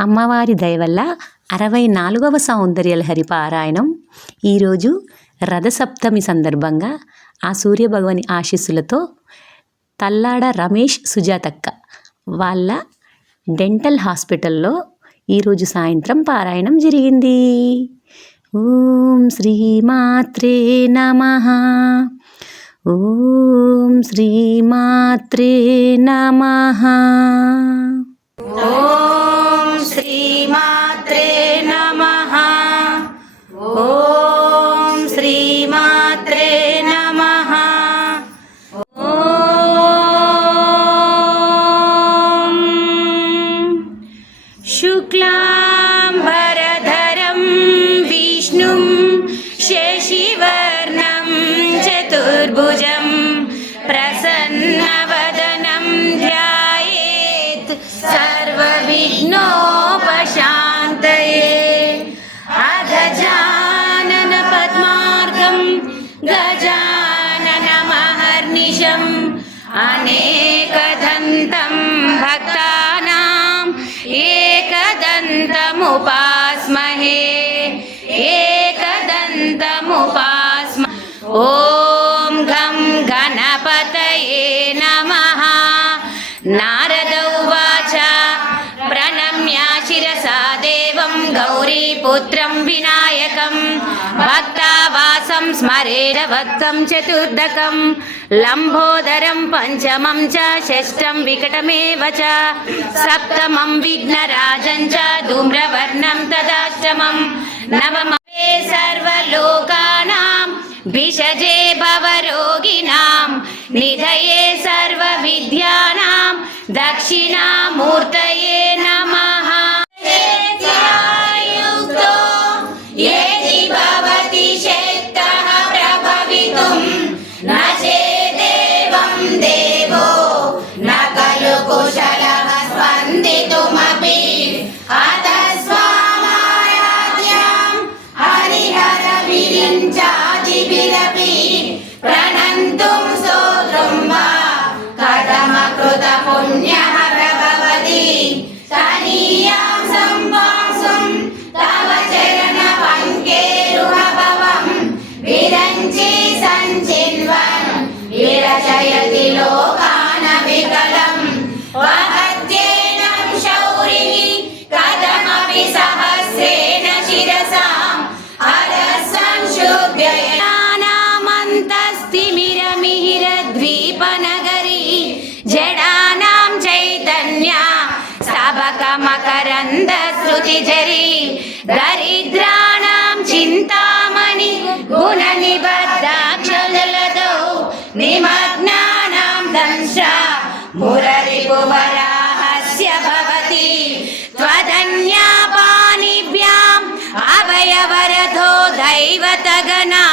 అమ్మవారి దయ వల్ల అరవై నాలుగవ సౌందర్యలహరి పారాయణం ఈరోజు రథసప్తమి సందర్భంగా ఆ సూర్యభగవాని ఆశీస్సులతో తల్లాడ రమేష్ సుజాతక్క వాళ్ళ డెంటల్ హాస్పిటల్లో ఈరోజు సాయంత్రం పారాయణం జరిగింది. ఓం శ్రీ మాత్రే నమ. ఓం శ్రీ మాత్రే నమ. ఓ శ్రీమాత్రే నమ ఓ विघ्नोपशान्तये अध जानन पद्मार्गं गजाननमहर्निशम् अनेकदन्तं भक्तानाम् एकदन्तमुपास्महे एकदन्तमुपास्म ओ ఐరవత్సం చతుర్దకం. లంబోదరం పంచమం చ షష్టం వికటమేవ చ. సప్తమం విఘ్నరాజం చ ధూమ్రవర్ణం తదాష్టమం. నవమే సర్వలోకానాం. భిషజే భవరోగిణాం. నిధయే సర్వవిద్యానాం. దక్షిణామూర్త విరించాదిభిరపి ప్రణంతుం స్తోత్రం వా. కథమకృత పుణ్యః ప్రభవతి తనీయాం సంవాసుం తవ చరణ పంకేరుహభవం. విరంచి సంచిన్వన్ విరచయతి లోకాన వికలం. వహత్యేనం पापक मकरन्द श्रुतिझरि दरिद्राणां चिन्तामणि गुणनिबद्धाक्षलदौ निमग्नानां दंश मुररिपुवराहस्य भवति त्वदन्यापानिभ्याम् अवयवरथो दैवतगना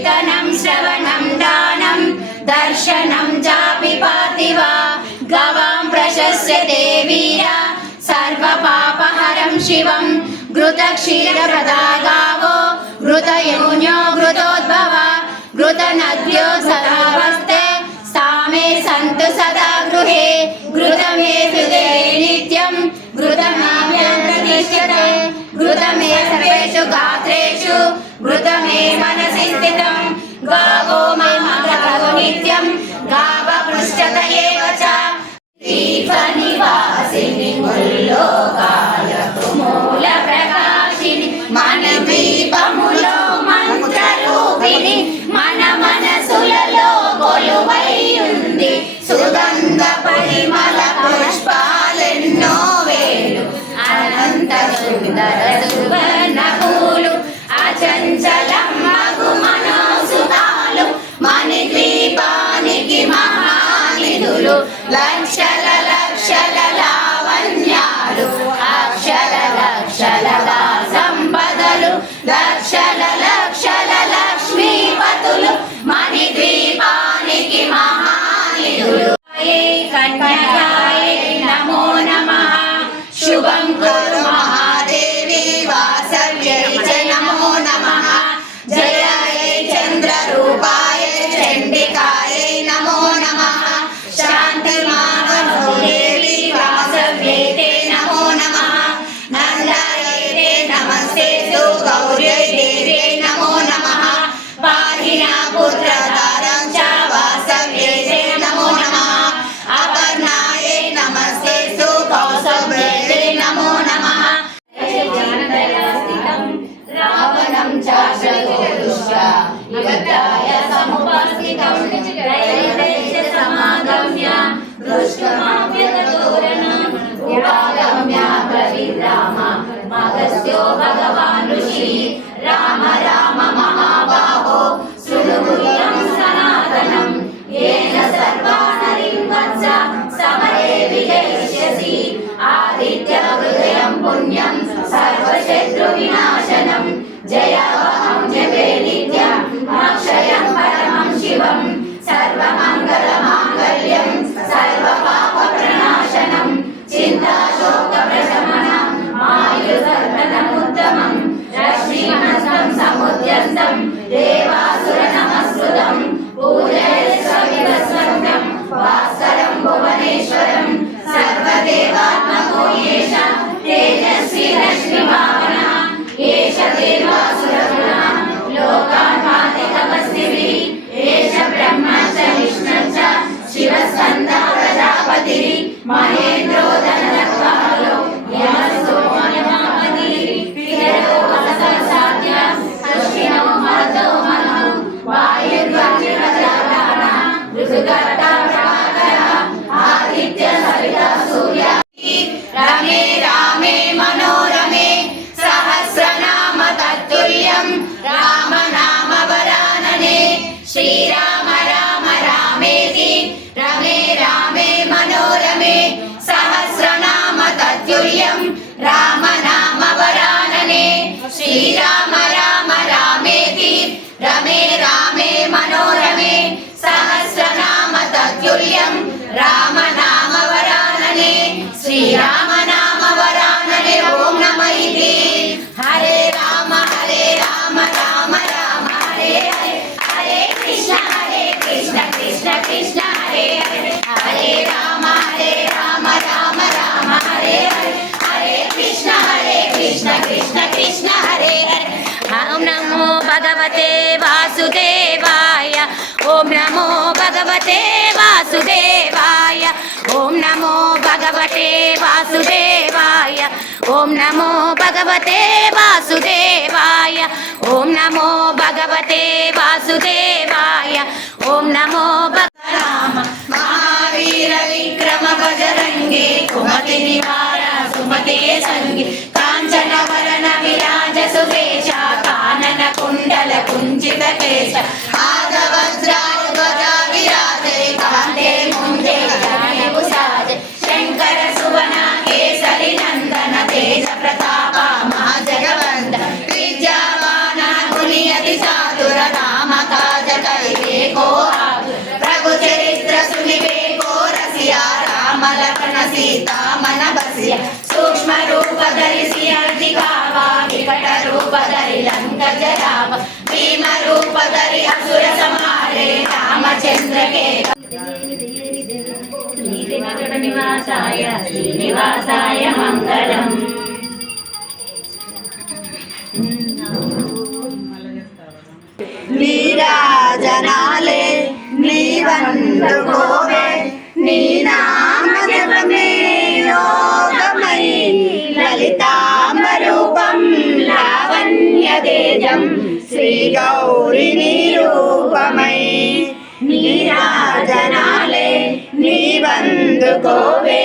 कीर्तनं श्रवणं दानं दर्शनं चापि पाति वा गवां प्रशस्य देवीरा सर्वपापहरं शिवं घृतक्षीरप्रदा गावो घृतयोन्यो घृतोद्भव घृतनद्यो सदा viva! మాధుర్యం రామ నామ వరాననే శ్రీరామ రామ రామేతి రమే రామే మనోరమే సహస్రనామ తత్యుల్యం రామ నామ వరాననే శ్రీరామ ఓం నమో భగవతే వాసుదేవాయ ఓం నమో భగవతే వాసుదేవాయ ఓం నమో భగవతే వాసుదేవాయ ఓం నమో భగవతే వాసుదేవాయ ఓం నమో భగరామ మహావీర విక్రమ భజరంగే కుమతి నివార సుమతే సంగే కాంచన వరణ విరాజ సుకేశ కానన కుండల కుంజిత కేశ ఆగవజ్రా సూక్ష్మ రూప ధరి శ్రీ అర్ధికావా వికట రూప ధరి లంక జరావ భీమ రూప ശ്രീനിവാസായ ശ്രീനിവാസായ മംഗളം നീരാജനാലേ നീ വന്നു ഗോവേ നീ നാമജപമേ യോഗമൈ ലളിതാമരൂപം ലാവണ്യതേജം ശ്രീഗൗരി നിരൂപമൈ the COVID.